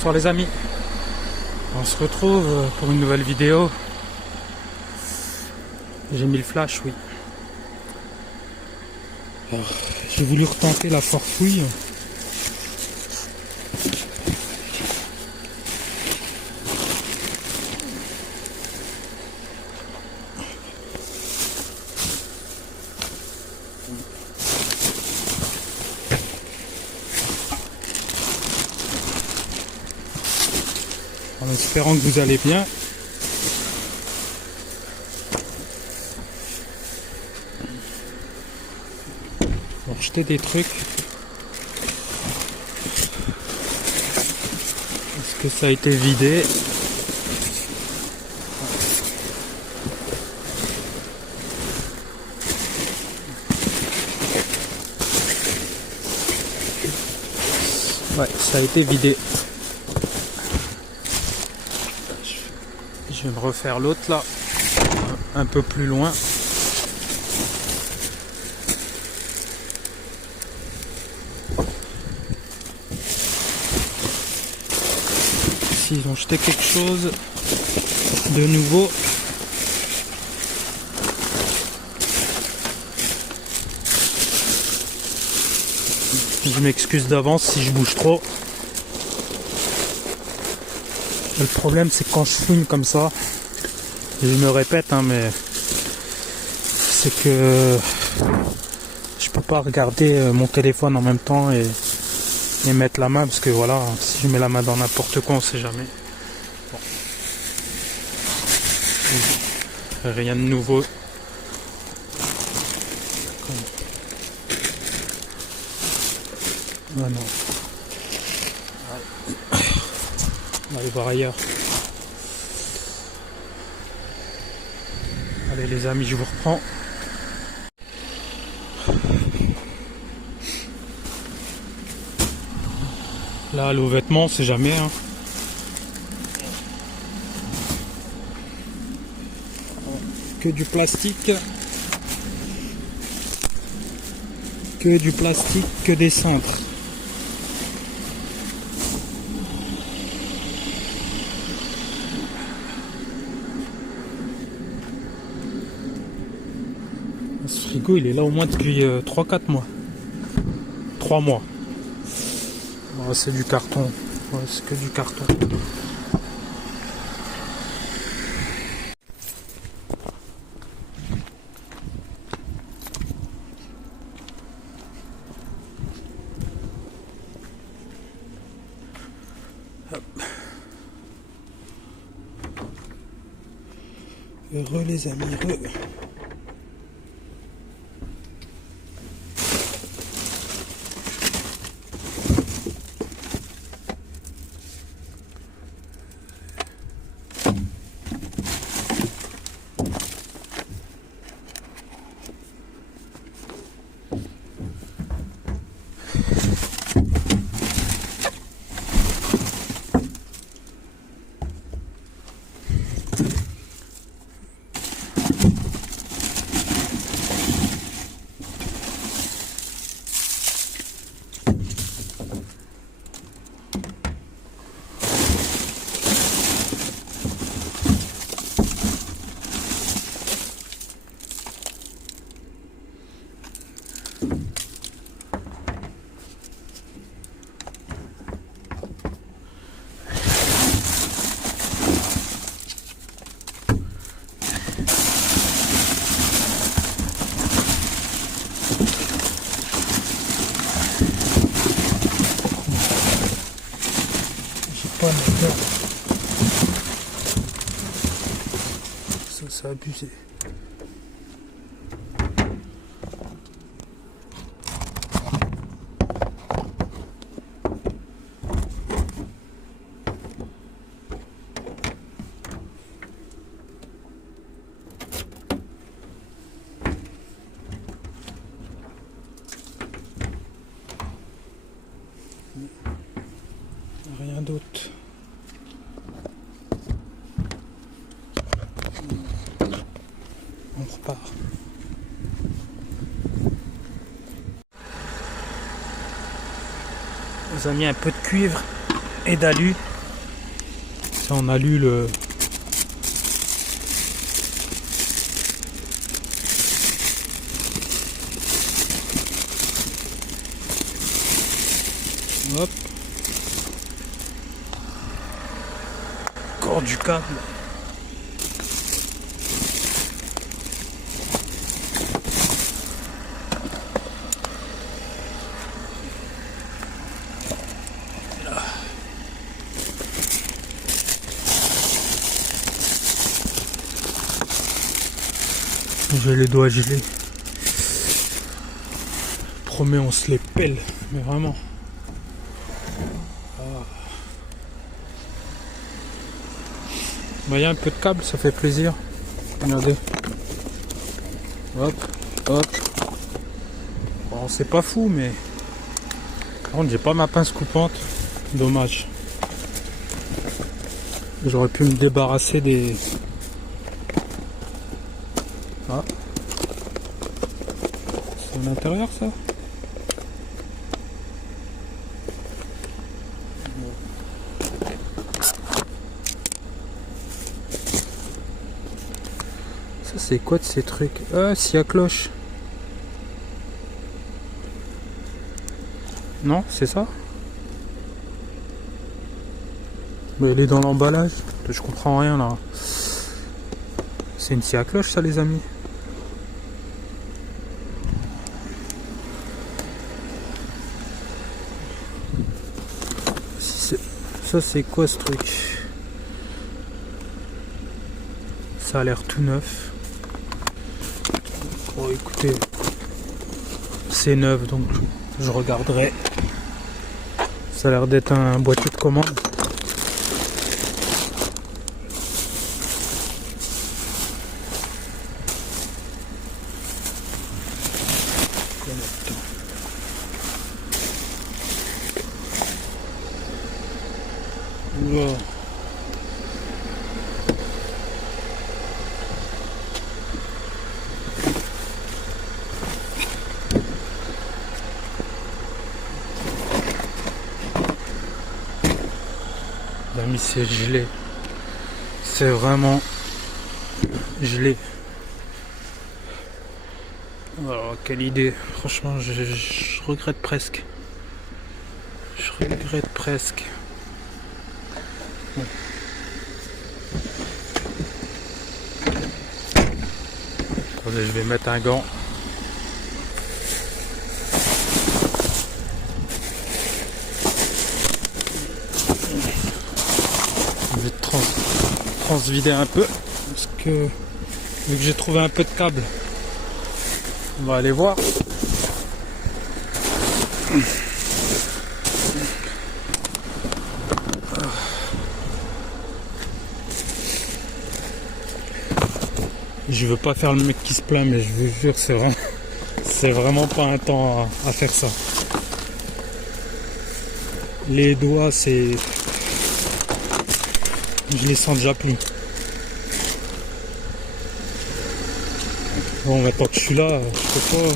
Bonsoir les amis, on se retrouve pour une nouvelle vidéo. J'ai mis le flash, oui. Alors, j'ai voulu retenter la forfouille. En espérant que vous allez bien. On va jeter des trucs. Est-ce que ça a été vidé? Ouais, ça a été vidé. Je vais me refaire l'autre là, un peu plus loin. S'ils ont jeté quelque chose de nouveau. Je m'excuse d'avance si je bouge trop. Le problème c'est que quand je filme comme ça, et je me répète mais c'est que je peux pas regarder mon téléphone en même temps et mettre la main, parce que voilà, si je mets la main dans n'importe quoi on sait jamais. Bon. Rien de nouveau. Ah non. On va aller voir ailleurs. Allez les amis, je vous reprends. Là, le vêtement, c'est jamais. Que du plastique. Que du plastique, que des cintres. Ce frigo il est là au moins depuis 3-4 mois. 3 mois. Oh, c'est du carton. Ouais, c'est que du carton. Hop. Heureux les amis, heureux. Ça, c'est abusé. Rien d'autre. On repart. On a mis un peu de cuivre et d'alu ça on a lu le... Hop. Encore du câble. J'ai les doigts gelés. Promets, on se les pèle, mais vraiment. Il y a un peu de câble, ça fait plaisir. Regardez. Hop, hop. Bon, c'est pas fou, mais... Par contre, j'ai pas ma pince coupante. Dommage. J'aurais pu me débarrasser des... Ah. C'est à l'intérieur, ça? Ça, c'est quoi de ces trucs? Ah, scie à cloche. Non, c'est ça? Mais il est dans l'emballage. Je comprends rien là. C'est une scie à cloche, ça, les amis. Ça, c'est quoi ce truc? Ça a l'air tout neuf. Bon, écoutez, c'est neuf, donc je regarderai. Ça a l'air d'être un boîtier de commande. Wow. L'ami, c'est gelé. C'est vraiment gelé. Alors, quelle idée. Franchement, je regrette presque. Je regrette presque. Bon. Attendez, je vais mettre un gant. Je vais transvider un peu parce que vu que j'ai trouvé un peu de câble, on va aller voir. Je veux pas faire le mec qui se plaint, mais je vous jure, c'est vraiment pas un temps à faire ça. Les doigts, je les sens déjà plus. Bon, maintenant que je suis là, je peux pas.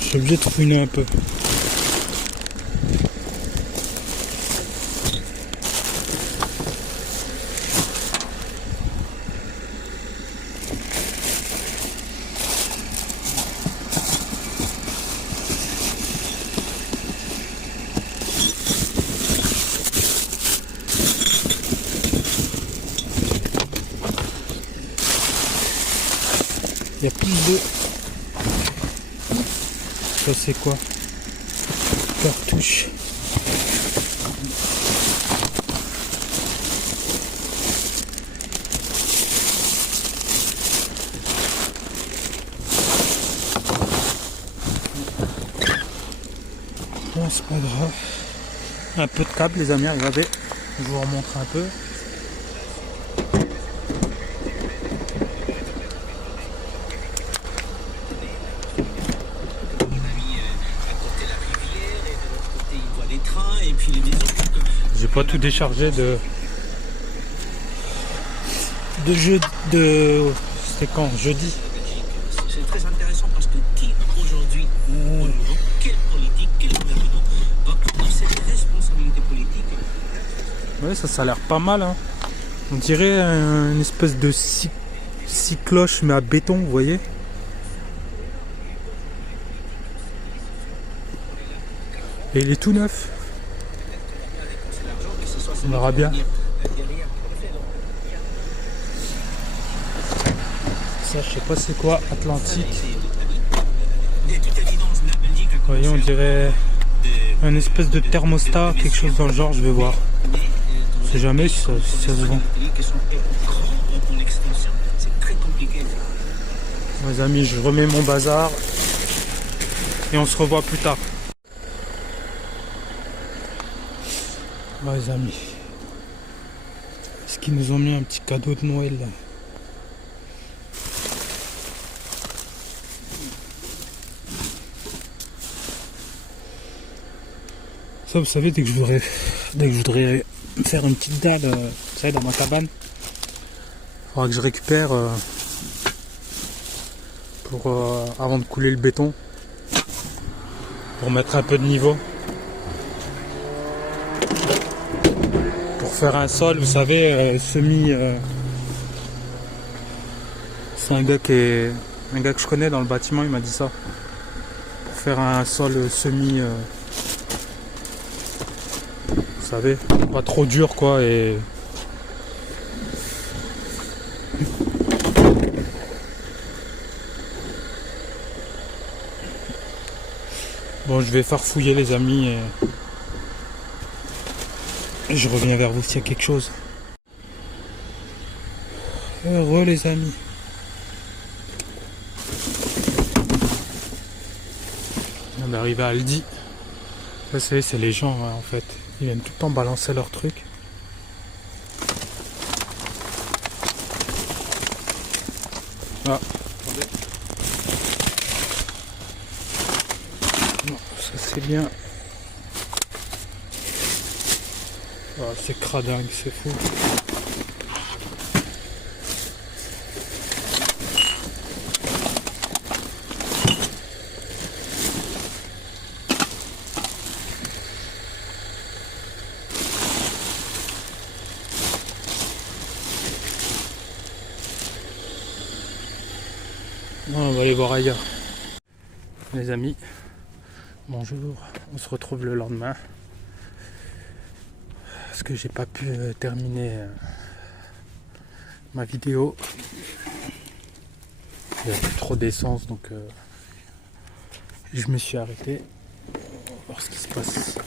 Je suis obligé de fouiner un peu. Il y a plus de... Ça c'est quoi? Cartouche. Bon, c'est pas grave. Un peu de câble, les amis, regardez. Je vous remontre un peu. J'ai pas tout déchargé de jeu de... C'était quand? Jeudi. C'est très intéressant parce que qui aujourd'hui, au niveau, quelle politique, quel gouvernement va prendre cette responsabilité politique? Ouais, ça a l'air pas mal, hein. On dirait une espèce de scie cloche mais à béton, vous voyez. Et il est tout neuf. On verra bien. Ça, je sais pas c'est quoi, Atlantique. Vous voyez, on dirait un espèce de thermostat, quelque chose dans le genre, je vais voir. Je sais jamais si ça se vend. Les amis, je remets mon bazar et on se revoit plus tard. Les amis, est-ce qu'ils nous ont mis un petit cadeau de Noël là? Ça, vous savez, dès que je voudrais faire une petite dalle, vous savez, dans ma cabane, il faudra que je récupère avant de couler le béton, pour mettre un peu de niveau, pour faire un sol, vous savez, semi. C'est un gars que je connais dans le bâtiment, il m'a dit ça, pour faire un sol semi. Vous savez, pas trop dur quoi. Et bon, je vais farfouiller les amis et je reviens vers vous s'il y a quelque chose. Heureux les amis. On est arrivé à Aldi. Ça c'est les gens hein, en fait. Ils viennent tout le temps balancer leurs trucs. Ah, attendez. Non, ça c'est bien. Oh, c'est cradingue, c'est fou. Non, on va aller voir ailleurs. Les amis, bonjour. On se retrouve le lendemain. Parce que j'ai pas pu terminer ma vidéo. Il n'y a plus trop d'essence donc je me suis arrêté. On va voir ce qui se passe.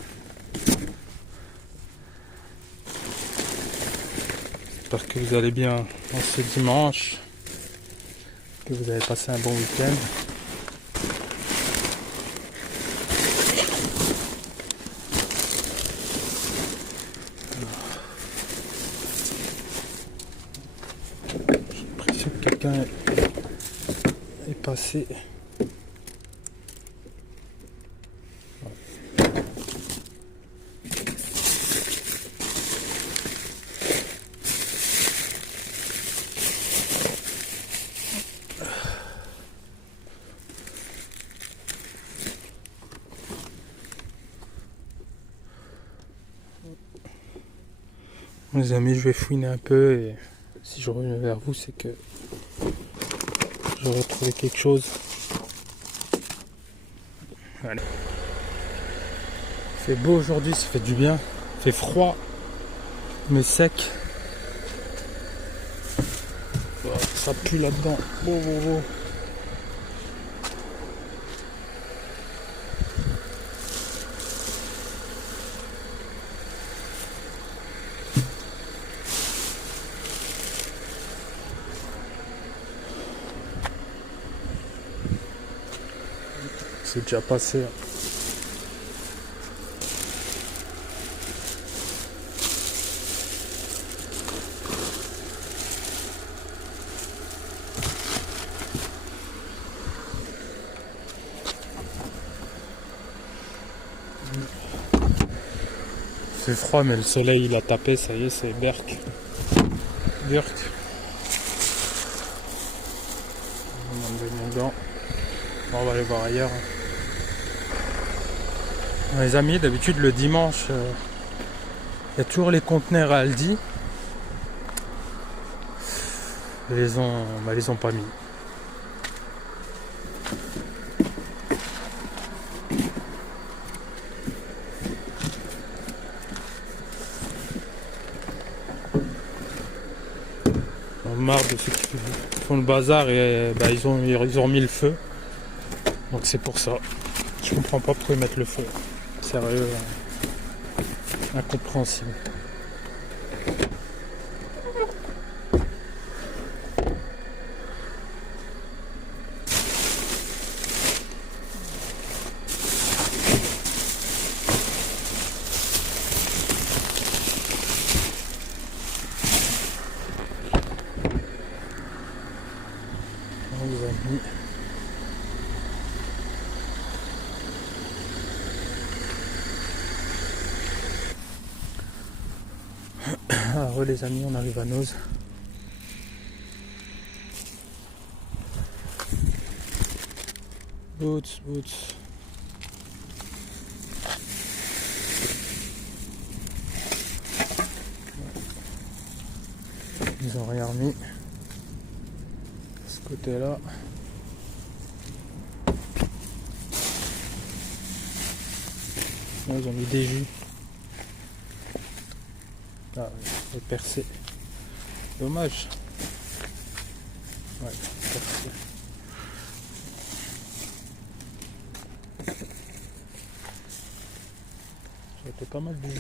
J'espère que vous allez bien en ce dimanche. Que vous avez passé un bon week-end. J'ai l'impression que quelqu'un est passé. Les amis, je vais fouiner un peu et si je reviens vers vous, c'est que j'aurais trouvé quelque chose. Allez. Il fait beau aujourd'hui, ça fait du bien. Il fait froid, mais sec. Oh, ça pue là-dedans. Oh. C'est déjà passé. C'est froid mais le soleil il a tapé, ça y est, c'est Berk. On va aller voir ailleurs. Les amis, d'habitude le dimanche Il y a toujours les conteneurs à Aldi. Ils les ont pas mis. On marre de ceux qui font le bazar et ils ont mis le feu. Donc c'est pour ça. Je comprends pas pourquoi ils mettent le feu. Sérieux, incompréhensible. Les amis. Alors les amis, on arrive à Noz. Boots. Ils ont rien remis. Ce côté-là. Là, ils ont mis des jus. Ah, il est percé. Dommage. Ouais, percé. Ça fait pas mal de jus.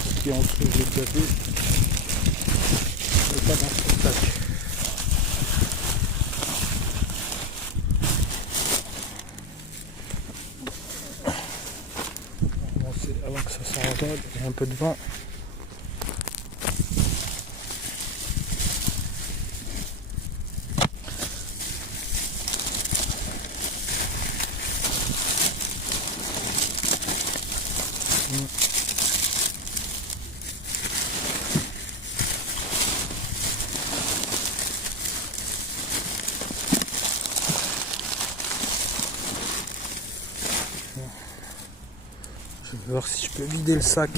Ce qui est en dessous, je l'ai déjà vu. C'est pas dans ce sac. Avant que ça s'envole, il y a un peu de vent. Je vais voir si je peux vider le sac.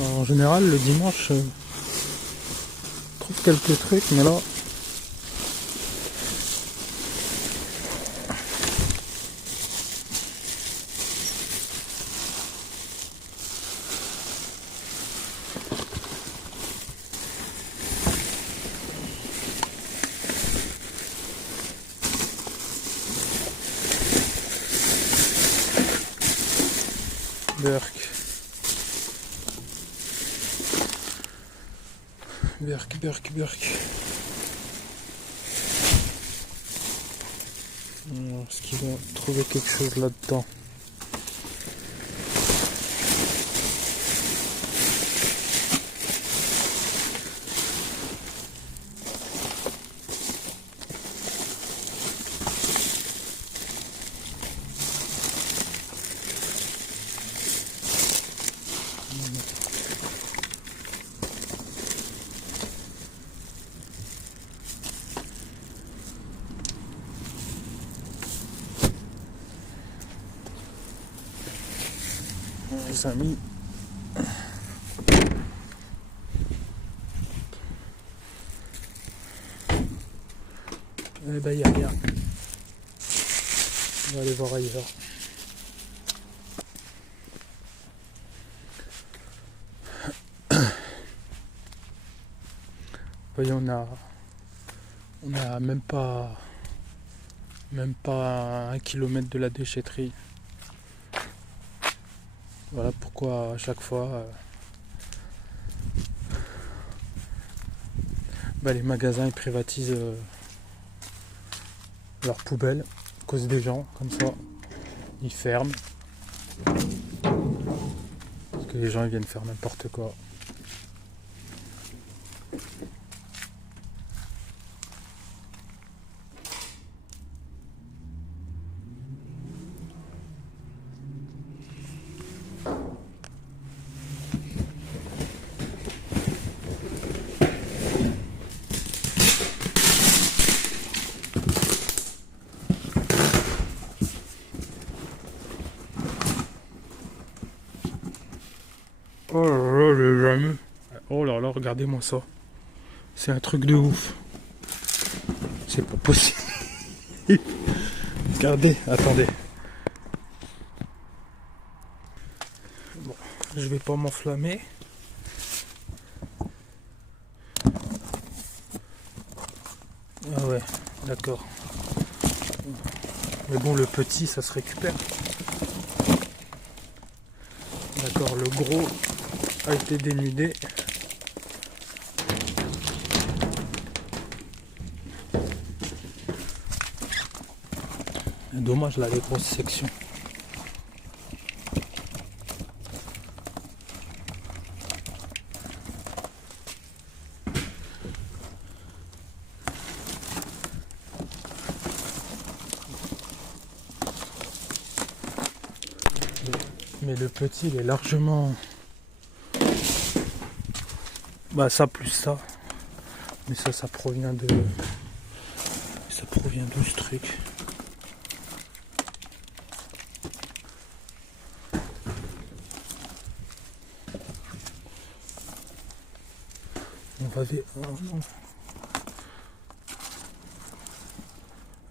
En général, le dimanche, je trouve quelques trucs, mais là... Berk. Est-ce qu'il va trouver quelque chose là-dedans? Les amis, il n'y a rien. On va aller voir ailleurs. Voyez, on a même pas 1 kilomètre de la déchetterie. Voilà pourquoi à chaque fois les magasins ils privatisent leurs poubelles à cause des gens, comme ça ils ferment parce que les gens ils viennent faire n'importe quoi. Oh là là, j'ai jamais. Oh là là, regardez-moi ça. C'est un truc de ouf. C'est pas possible. Regardez, attendez. Bon, je vais pas m'enflammer. Ah ouais, d'accord. Mais bon, le petit, ça se récupère. D'accord, le gros a été dénudé. Dommage là, les grosses sections. Mais le petit, il est largement... Bah ça plus ça. Mais ça provient de... Ça provient d'où ce truc? On va ver... Oh non.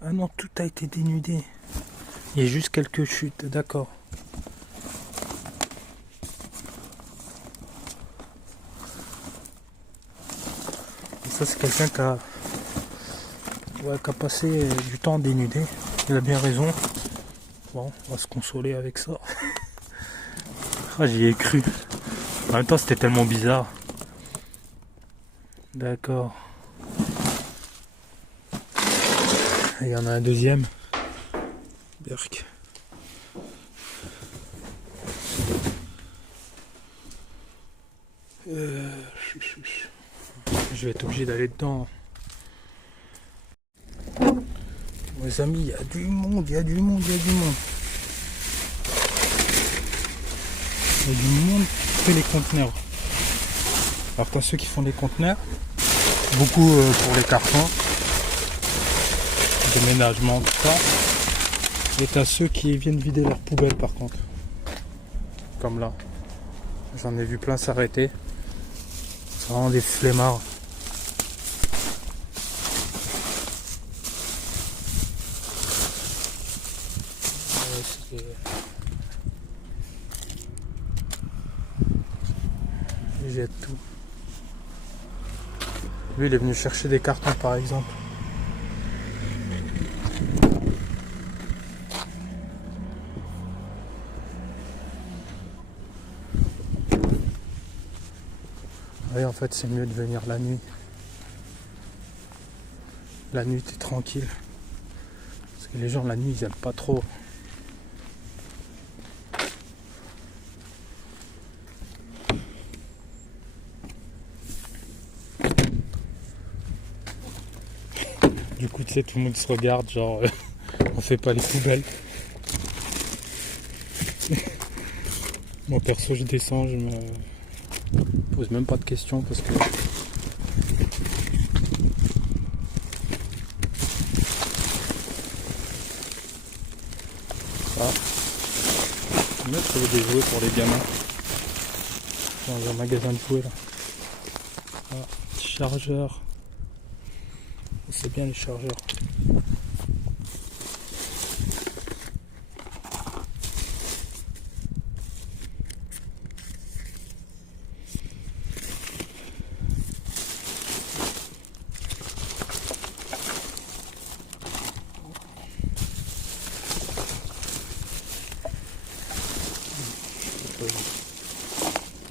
Ah non, tout a été dénudé. Il y a juste quelques chutes, d'accord. Et ça, c'est quelqu'un qui a passé du temps dénudé. Il a bien raison. Bon, on va se consoler avec ça. Ah, j'y ai cru. En même temps, c'était tellement bizarre. D'accord. Il y en a un deuxième. Berk. Je vais être obligé d'aller dedans. Mes amis, il y a du monde, il y a du monde, il y a du monde. Il y a du monde qui fait les conteneurs. Alors t'as ceux qui font les conteneurs, beaucoup pour les cartons, déménagement, tout ça. Et t'as ceux qui viennent vider leurs poubelles par contre. Comme là. J'en ai vu plein s'arrêter. C'est vraiment des flemmards. Ils jettent tout. Lui, il est venu chercher des cartons par exemple. Oui, en fait, c'est mieux de venir la nuit. La nuit, t'es tranquille. Parce que les gens, la nuit, ils aiment pas trop. Du coup, tu sais, tout le monde se regarde, genre, on fait pas les poubelles. Moi, perso, je descends, je me pose même pas de questions parce que... Ah. On a trouvé des jouets pour les gamins. Dans un magasin de jouets, là. Ah, petit chargeur. C'est bien les chargeurs.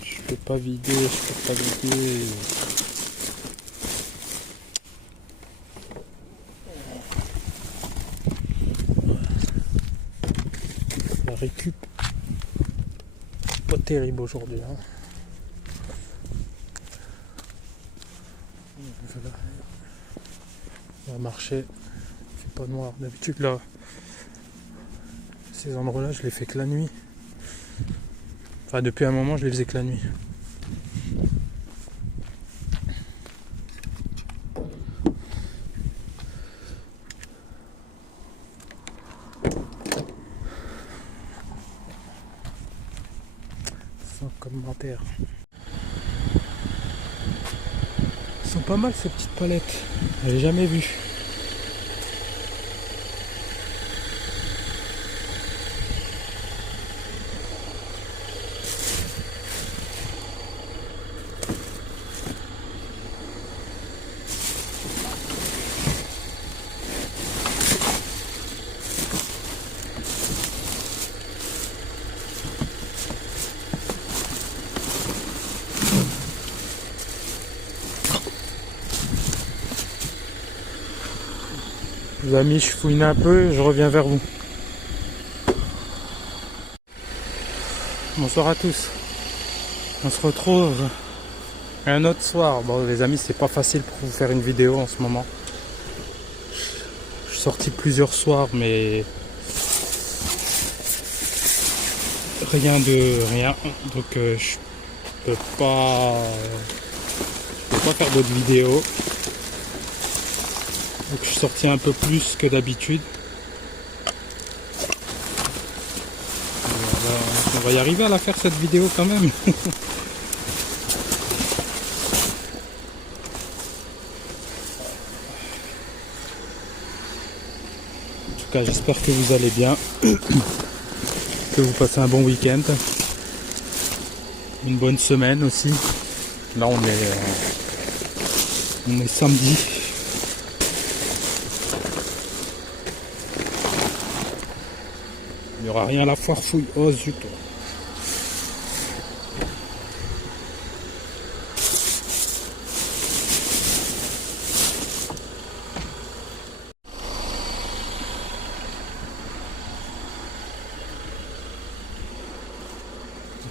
Je peux pas vider, je peux pas vider. La récup, pas terrible aujourd'hui. Hein. Voilà. On va marcher, il fait pas noir. D'habitude là, ces endroits-là, je les fais que la nuit. Enfin, depuis un moment, je les faisais que la nuit. sans commentaire. Ils sont pas mal ces petites palettes. Je n'avais jamais vu. Les amis, je fouine un peu et je reviens vers vous. Bonsoir à tous. On se retrouve un autre soir. Bon les amis, c'est pas facile pour vous faire une vidéo en ce moment. Je suis sorti plusieurs soirs mais rien de rien. Donc je peux pas faire d'autres vidéos. Donc je suis sorti un peu plus que d'habitude. On va y arriver à la faire cette vidéo quand même. En tout cas j'espère que vous allez bien. Que vous passez un bon week-end. Une bonne semaine aussi. Là on est samedi. Il n'y aura rien à la foire fouille. Oh zut.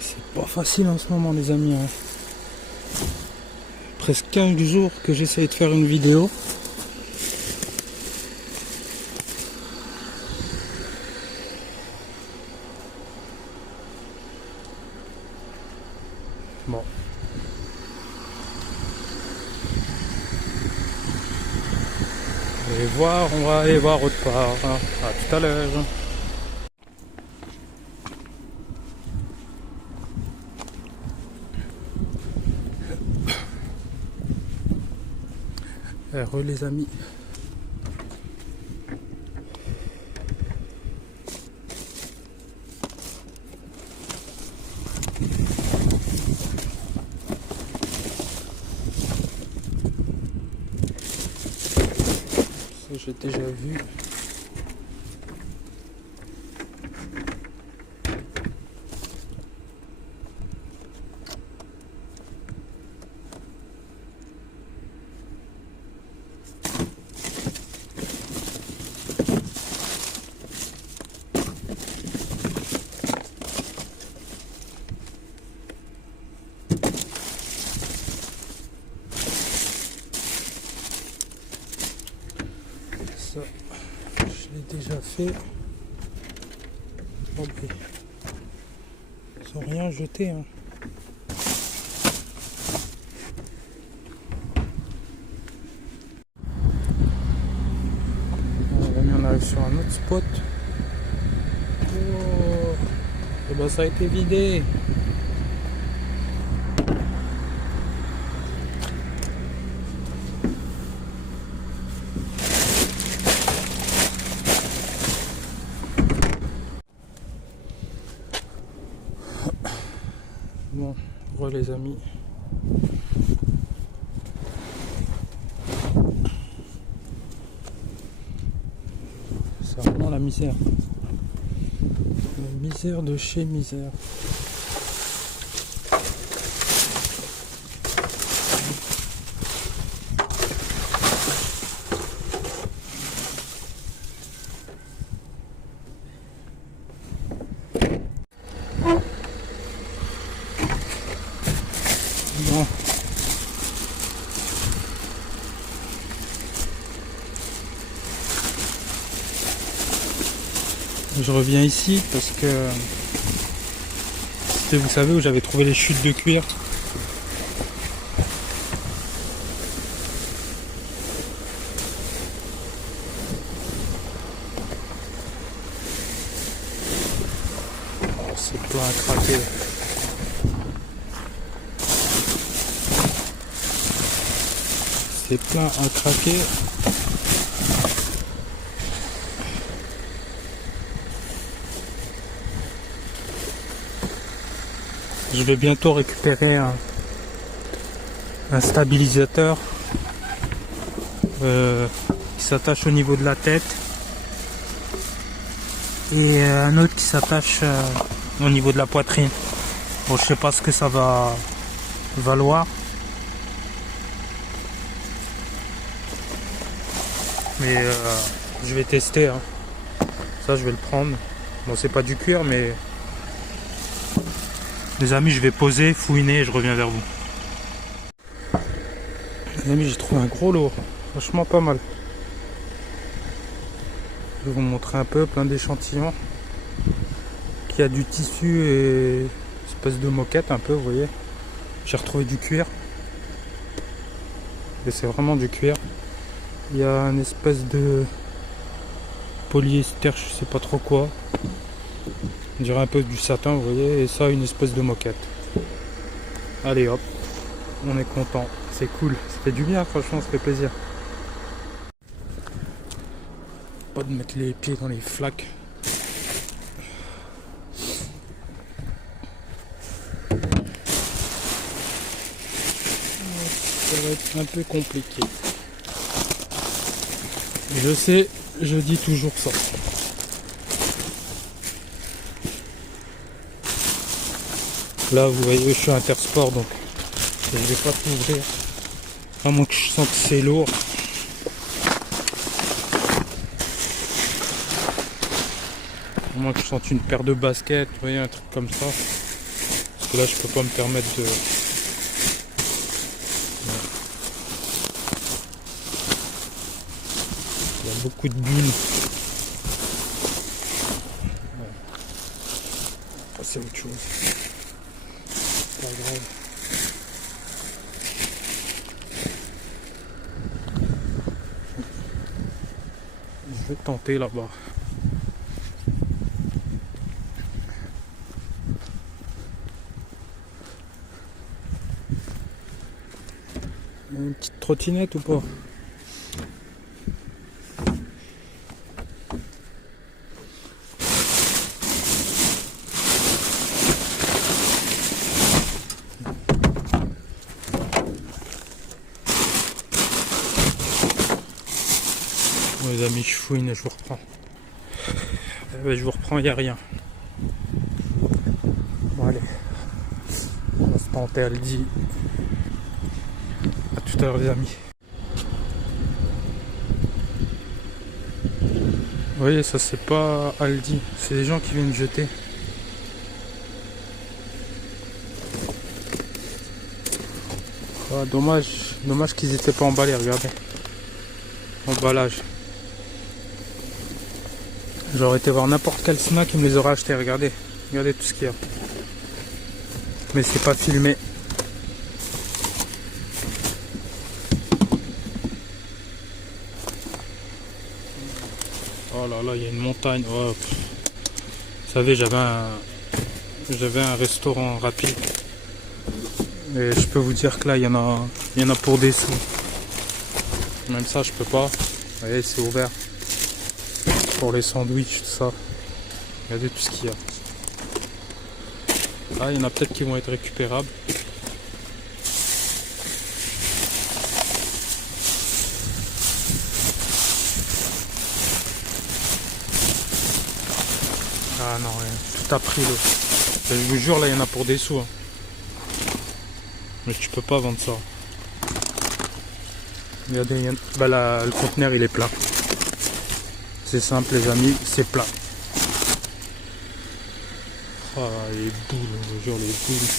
C'est pas facile en ce moment les amis. Hein. Presque 15 jours que j'essaye de faire une vidéo. Bon. On va aller voir autre part. À tout à l'heure. Heureux les amis. Ça j'ai déjà vu. Ça, je l'ai déjà fait. Oh, ils n'ont rien jeté. Hein. On arrive sur un autre spot. Oh, et ben ça a été vidé. Bon, re les amis. C'est vraiment la misère. La misère de chez misère. Bon. Je reviens ici parce que c'était, vous savez, où j'avais trouvé les chutes de cuir. Oh, c'est plein à craquer. c'est plein à craquer. Je vais bientôt récupérer un stabilisateur qui s'attache au niveau de la tête et un autre qui s'attache au niveau de la poitrine. Bon, je sais pas ce que ça va valoir, mais je vais tester, hein. Ça je vais le prendre. Bon, c'est pas du cuir, mais les amis, je vais poser, fouiner et je reviens vers vous. Les amis, j'ai trouvé un gros lot, franchement pas mal. Je vais vous montrer un peu, plein d'échantillons. Qui a du tissu et espèce de moquette un peu, vous voyez. J'ai retrouvé du cuir. Et c'est vraiment du cuir. Il y a une espèce de polyester, je sais pas trop quoi. On dirait un peu du satin, vous voyez. Et ça, une espèce de moquette. Allez hop, on est content. C'est cool, ça fait du bien, franchement, ça fait plaisir. Pas de mettre les pieds dans les flaques. Ça va être un peu compliqué. Je sais, je dis toujours ça. Là, vous voyez, je suis intersport, donc je ne vais pas tout ouvrir. À moins que je sente que c'est lourd. À moins que je sente une paire de baskets, vous voyez, un truc comme ça. Parce que là, je peux pas me permettre de... Il y a beaucoup de bulles. C'est autre chose. C'est pas grave. Je vais tenter là-bas. Une petite trottinette ou pas? Bon, les amis, je fouine et je vous reprends. Je vous reprends, il n'y a rien. Bon, allez. On va se tenter, elle dit. A tout à l'heure, les amis. Vous voyez, ça c'est pas Aldi, c'est des gens qui viennent jeter. Ah, dommage qu'ils étaient pas emballés, regardez. Emballage. J'aurais été voir n'importe quel snack qui me les aurait achetés, regardez. Regardez tout ce qu'il y a. Mais c'est pas filmé. Oh là là, il y a une montagne. Oh. Vous savez, j'avais un restaurant rapide. Et je peux vous dire que là, il y en a pour des sous. Même ça, je peux pas. Vous voyez, c'est ouvert. Pour les sandwichs, tout ça. Regardez tout ce qu'il y a. Ah, il y en a peut-être qui vont être récupérables. Ah non, tout a pris là. Je vous jure, là il y en a pour des sous. Hein. Mais tu peux pas vendre ça. Regardez, bah là, le conteneur il est plein. C'est simple les amis, c'est plein. Ah, les boules, je vous jure, les boules.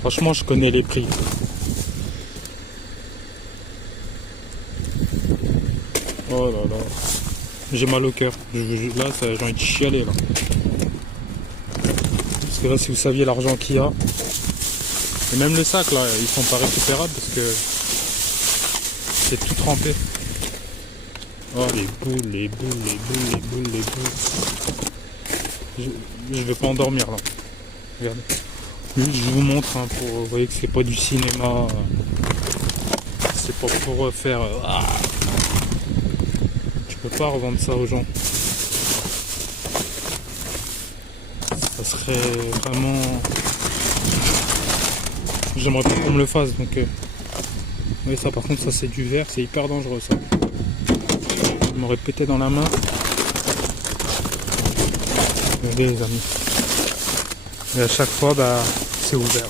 Franchement, je connais les prix. Oh là là. J'ai mal au cœur. Là, j'ai envie de chialer là. Parce que là, si vous saviez l'argent qu'il y a. Et même le sac là, ils sont pas récupérables parce que c'est tout trempé. Oh les boules, les boules, les boules, les boules, les boules. Je vais pas endormir là. Regardez. Je vous montre hein, pour vous voyez que c'est pas du cinéma. C'est pas pour faire. Tu peux pas revendre ça aux gens. Ça serait vraiment. J'aimerais pas qu'on me le fasse donc. Oui ça par contre ça c'est du verre, c'est hyper dangereux ça. Je m'aurais pété dans la main. Regardez les amis. Et à chaque fois bah c'est ouvert.